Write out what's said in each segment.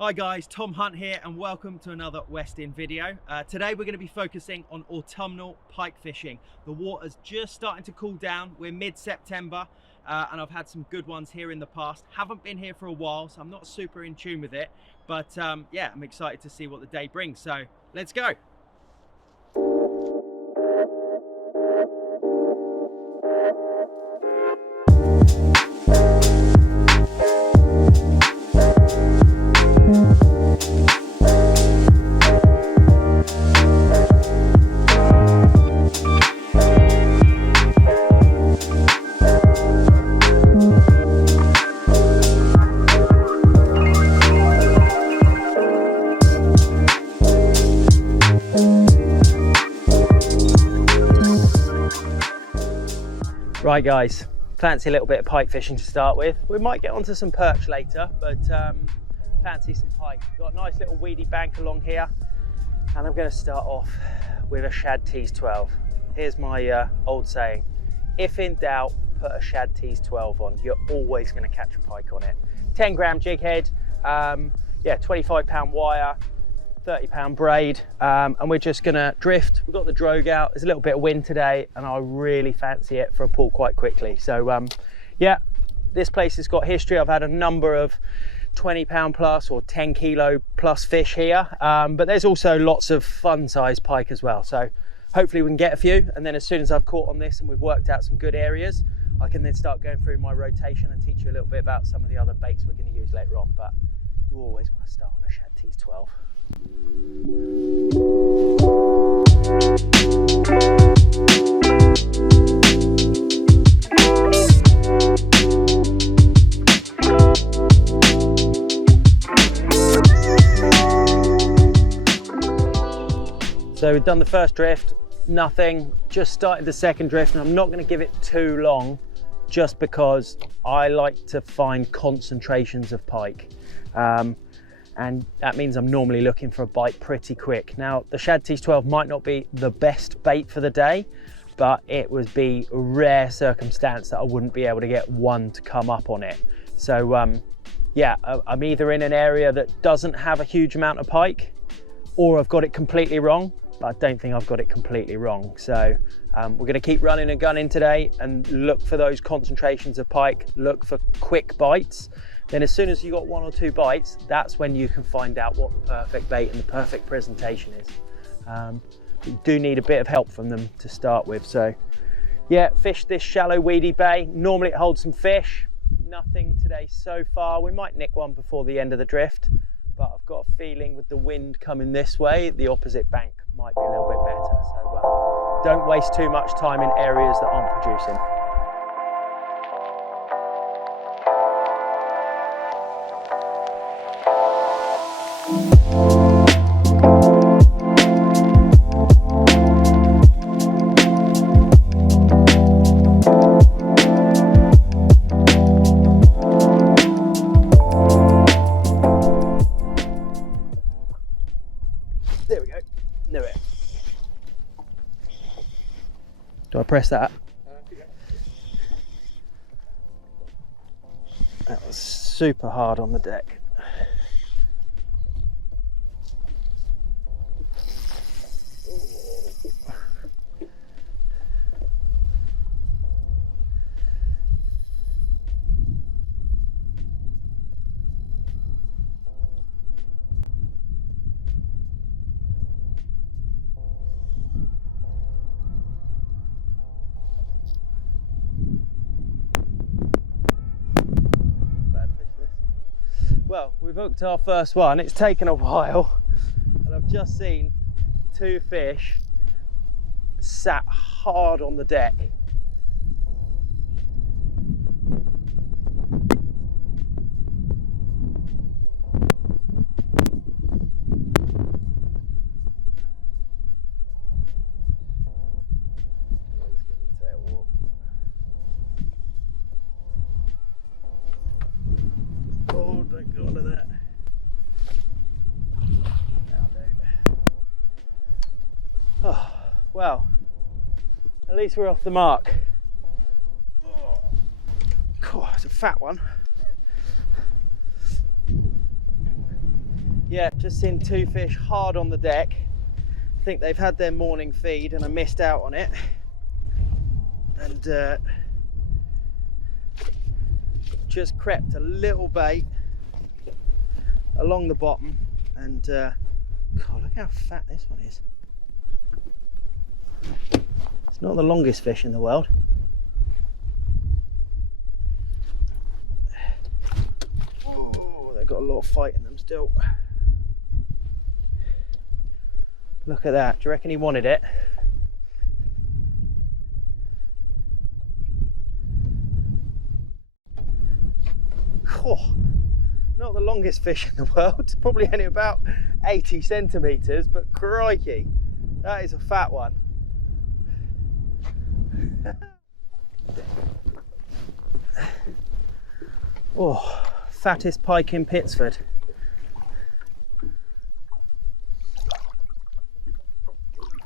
Hi guys, Tom Hunt here and welcome to another Westin video. Today we're going to be focusing on autumnal pike fishing. The water's just starting to cool down. We're mid-September and I've had some good ones here in the past. Haven't been here for a while, so I'm not super in tune with it. But yeah, I'm excited to see what the day brings. So let's go. Right guys, fancy a little bit of pike fishing to start with. We might get onto some perch later, but fancy some pike. We've got a nice little weedy bank along here, and I'm going to start off with a shad tease 12. Here's my old saying: if in doubt, put a shad tease 12 on. You're always going to catch a pike on it. 10 gram jig head, yeah, 25 pound wire, 30 pound braid, and we're just gonna drift. We've got the drogue out. There's a little bit of wind today and I really fancy it for a pull quite quickly. So yeah, this place has got history. I've had a number of 20 pound plus or 10 kilo plus fish here, but there's also lots of fun sized pike as well. So hopefully we can get a few, and then as soon as I've caught on this and we've worked out some good areas, I can then start going through my rotation and teach you a little bit about some of the other baits we're going to use later on. But you always want to start on a shad tease 12. So we've done the first drift, nothing, just started the second drift, and I'm not going to give it too long just because I like to find concentrations of pike. And that means I'm normally looking for a bite pretty quick. Now, the shad tease 12 might not be the best bait for the day, but it would be a rare circumstance that I wouldn't be able to get one to come up on it. So yeah, I'm either in an area that doesn't have a huge amount of pike, or I've got it completely wrong, but I don't think I've got it completely wrong. So we're gonna keep running and gunning today and look for those concentrations of pike, look for quick bites. Then as soon as you got one or two bites, that's when you can find out what the perfect bait and the perfect presentation is. You do need a bit of help from them to start with. So yeah, fish this shallow weedy bay. Normally it holds some fish. Nothing today so far. We might nick one before the end of the drift, but I've got a feeling with the wind coming this way, the opposite bank might be a little bit better. So don't waste too much time in areas that aren't producing. There we go. Knew it. Do I press that? Yeah. That was super hard on the deck. Well, we've hooked our first one. It's taken a while, and I've just seen two fish sat hard on the deck. Oh, don't go under that. Oh, well, at least we're off the mark. Oh, God, it's a fat one. Yeah, just seen two fish hard on the deck. I think they've had their morning feed and I missed out on it. And just crept a little bait along the bottom, and God, look how fat this one is. It's not the longest fish in the world. Oh, they've got a lot of fight in them still. Look at that. Do you reckon he wanted it? Oh, not the longest fish in the world, probably only about 80 centimetres, but crikey, that is a fat one. Oh, fattest pike in Pittsford.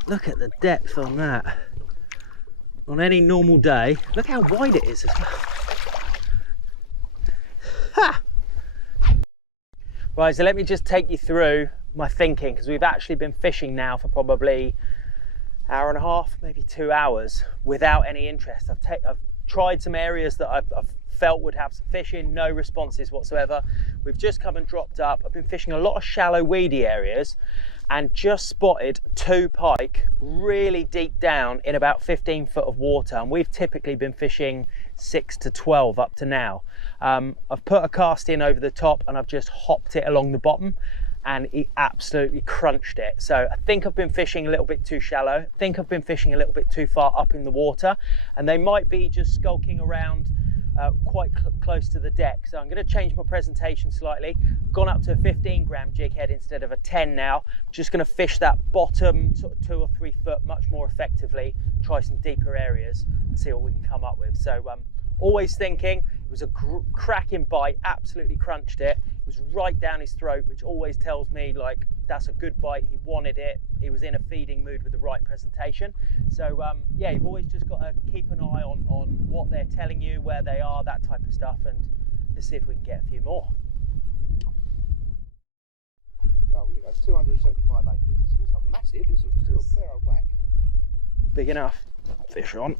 Look at the depth on that. On any normal day, look how wide it is as well. Ha! Right, so let me just take you through my thinking, because we've actually been fishing now for probably an hour and a half, maybe 2 hours, without any interest. I've tried some areas that I've felt would have some fish in, no responses whatsoever. We've just come and dropped up. I've been fishing a lot of shallow, weedy areas and just spotted 2 pike really deep down in about 15 foot of water, and we've typically been fishing 6 to 12 up to now. I've put a cast in over the top and I've just hopped it along the bottom, and he absolutely crunched it. So I think I've been fishing a little bit too shallow. I think I've been fishing a little bit too far up in the water, and they might be just skulking around quite close to the deck. So I'm going to change my presentation slightly. I've gone up to a 15-gram jig head instead of a 10 now. I'm just going to fish that bottom sort of 2 or 3 foot much more effectively, try some deeper areas and see what we can come up with. So always thinking, it was a cracking bite, absolutely crunched it. It was right down his throat, which always tells me like that's a good bite. He wanted it. He was in a feeding mood with the right presentation. So yeah, you've always just got to keep an eye on what they're telling you, where they are, that type of stuff, and let's see if we can get a few more. Oh, you know, 275 acres. It's not massive. It's still a fair old whack. Big enough. Fish on.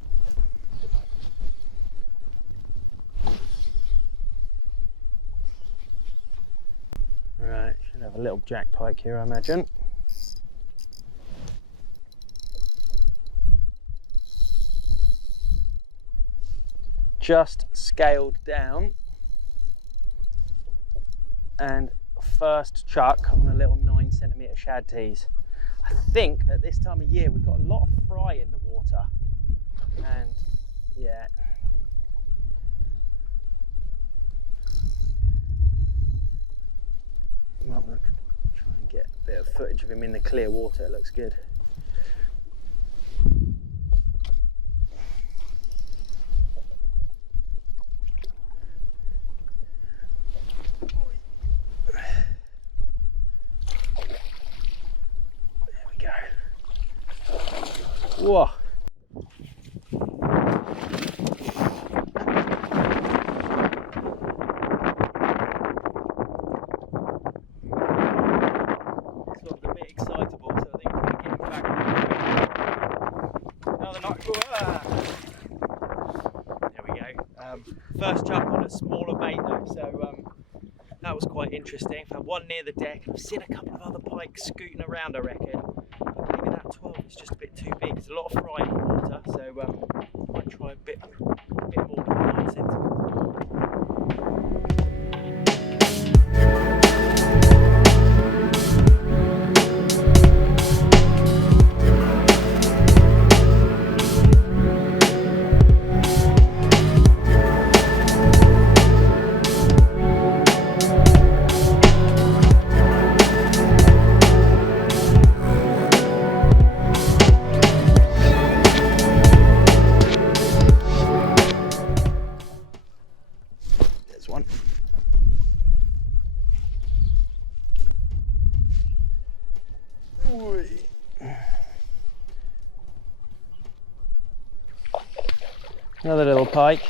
Right, should have a little jack pike here, I imagine. Just scaled down, and first chuck on a little 9cm shad tease. I think at this time of year we've got a lot of fry in the water, and yeah. I'm going to try and get a bit of footage of him in the clear water. It looks good. There we go. Whoa. First chuck on a smaller bait though, so that was quite interesting. I found one near the deck. I've seen a couple of other pikes scooting around, I reckon. But maybe that 12 is just a bit too big. There's a lot of fry in the water, so I might try a bit more with the 9 centimetres. One. Another little pike.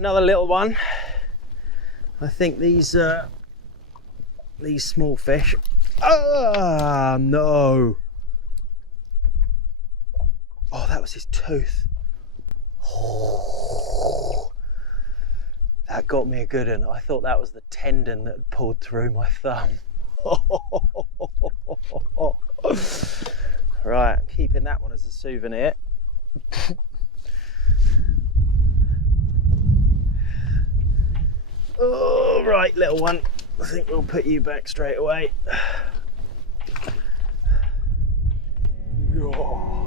another little one. I think these small fish. Ah, no. Oh, that was his tooth. Oh, that got me a good one. I thought that was the tendon that had pulled through my thumb. Right, I'm keeping that one as a souvenir. Oh, right, little one. I think we'll put you back straight away. Oh.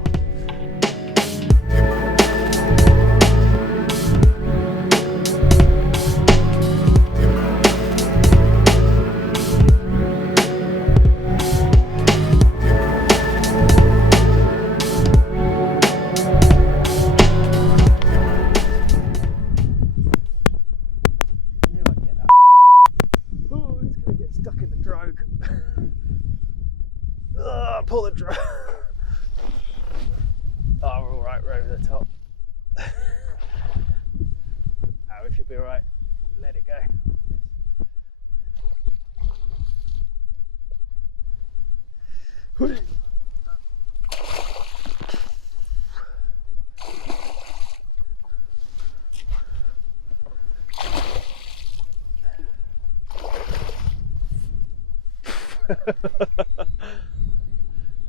Pull the drone. Oh, we're all right, we're over the top. Oh, we should be all right. Let it go.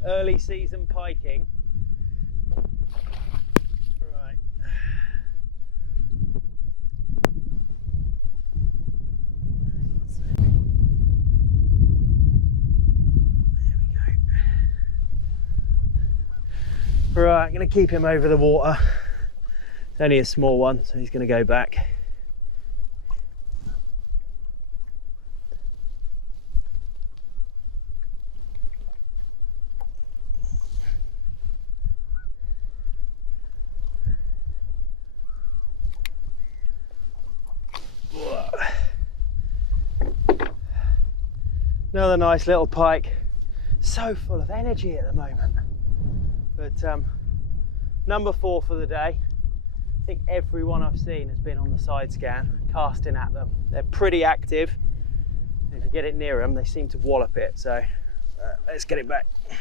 Early season piking. Right. There we go. Right, I'm going to keep him over the water. It's only a small one, so he's going to go back. Another nice little pike. So full of energy at the moment. But number 4 for the day. I think everyone I've seen has been on the side scan, casting at them. They're pretty active. If you get it near them, they seem to wallop it. So let's get it back. Do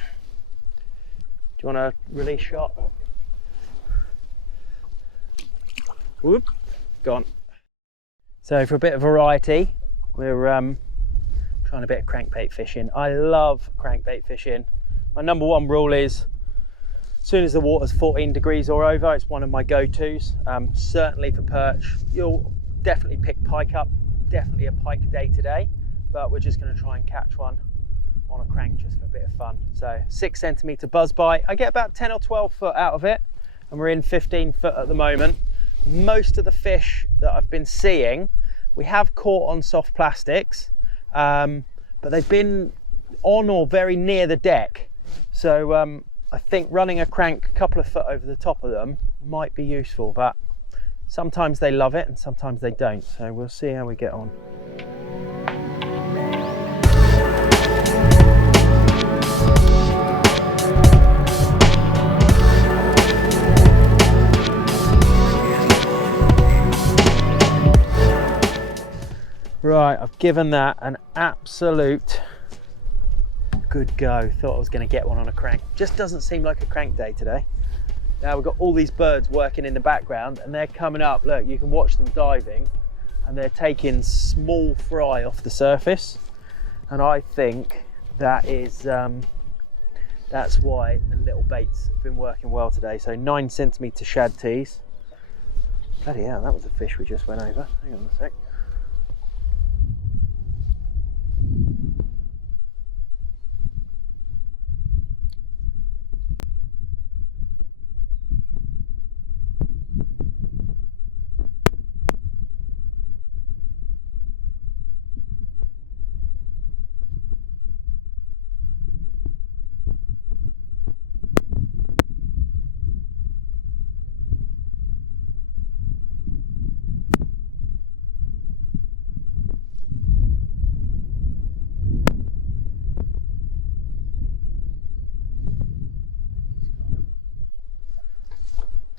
you want to release shot? Whoop, gone. So for a bit of variety, we're trying a bit of crankbait fishing. I love crankbait fishing. My number 1 rule is, as soon as the water's 14 degrees or over, it's one of my go-tos. Certainly for perch. You'll definitely pick pike up, definitely a pike day today, but we're just going to try and catch one on a crank just for a bit of fun. So 6 centimetre buzz bite. I get about 10 or 12 foot out of it, and we're in 15 foot at the moment. Most of the fish that I've been seeing, we have caught on soft plastics, but they've been on or very near the deck. So I think running a crank a couple of foot over the top of them might be useful, but sometimes they love it and sometimes they don't. So we'll see how we get on. Right, I've given that an absolute good go. Thought I was going to get one on a crank. Just doesn't seem like a crank day today. Now we've got all these birds working in the background and they're coming up. Look, you can watch them diving and they're taking small fry off the surface. And I think that is, that's why the little baits have been working well today. So 9 centimetre shad tees. Bloody hell, that was a fish we just went over. Hang on a sec.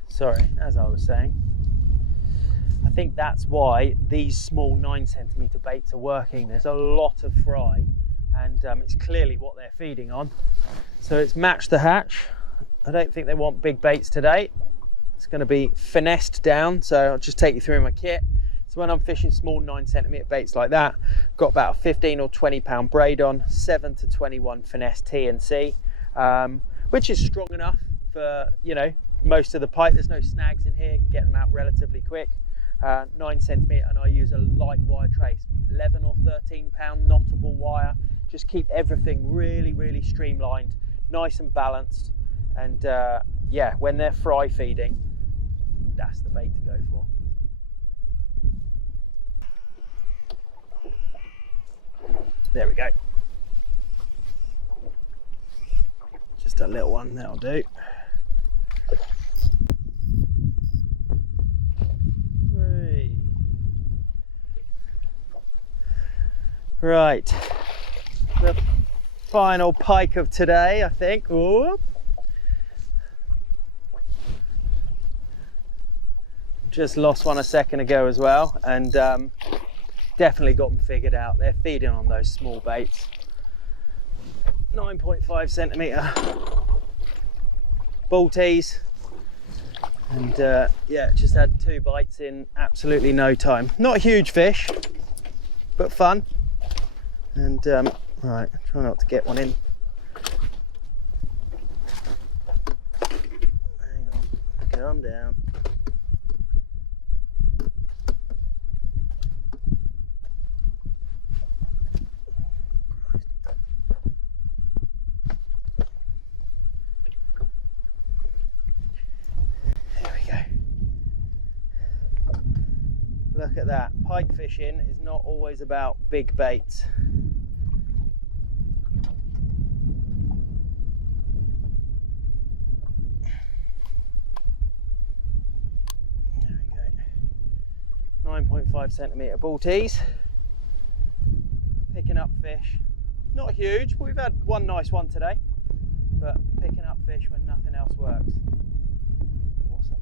Sorry, as I was saying, I think that's why these small 9cm baits are working. There's a lot of fry, and it's clearly what they're feeding on. So it's matched the hatch. I don't think they want big baits today. It's going to be finessed down, so I'll just take you through my kit. So when I'm fishing small 9cm baits like that, I've got about a 15 or 20 pound braid on, 7 to 21 Finesse T&C, which is strong enough for, you know, most of the pike. There's no snags in here, you can get them out relatively quick. 9cm, and I use a light wire trace, 11 or 13 pound knottable wire. Just keep everything really streamlined, nice and balanced. And yeah, when they're fry feeding, that's the bait to go for. There we go. Just a little one, that'll do. Right, the final pike of today, I think. Ooh. Just lost one a second ago as well, and definitely got them figured out. They're feeding on those small baits. 9.5cm bull tees, and yeah, just had 2 bites in absolutely no time. Not a huge fish, but fun. And right, try not to get one in. Hang on, calm down. There we go. Look at that. Pike fishing is not always about big baits. There we go. 9.5cm bull tees. Picking up fish. Not huge, but we've had one nice one today. But picking up fish when nothing else works. Awesome.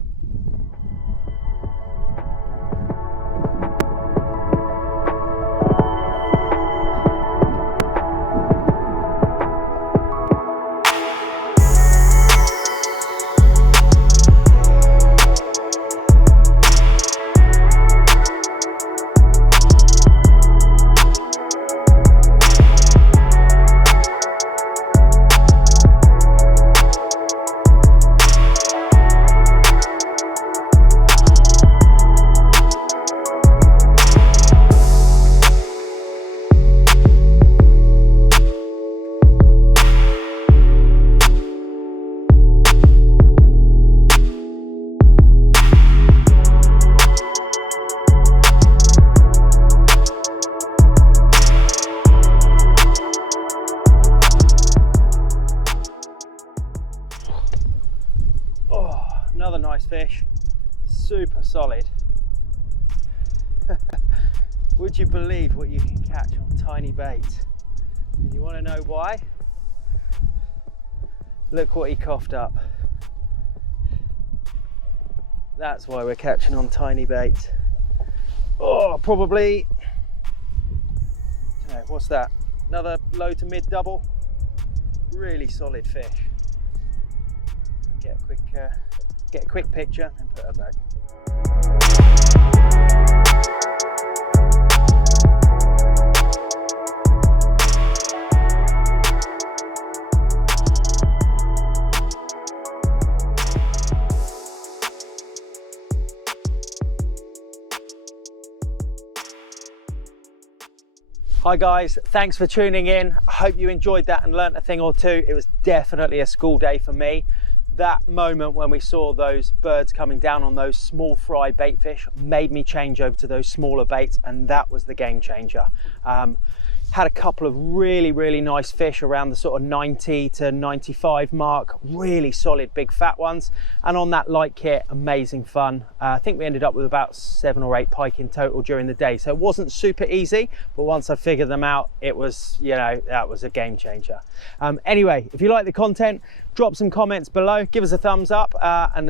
Another nice fish, super solid. Would you believe what you can catch on tiny bait? And you want to know why? Look what he coughed up. That's why we're catching on tiny bait. Oh, probably, what's that? Another low to mid double. Really solid fish. Get a quick picture and put her back. Hi guys, thanks for tuning in. I hope you enjoyed that and learnt a thing or two. It was definitely a school day for me. That moment when we saw those birds coming down on those small fry bait fish made me change over to those smaller baits, and that was the game changer. Had a couple of really nice fish around the sort of 90 to 95 mark, really solid big fat ones, and on that light kit, amazing fun. I think we ended up with about 7 or 8 pike in total during the day, so it wasn't super easy, but once I figured them out, it was, you know, that was a game changer. Anyway, if you like the content, drop some comments below, give us a thumbs up, and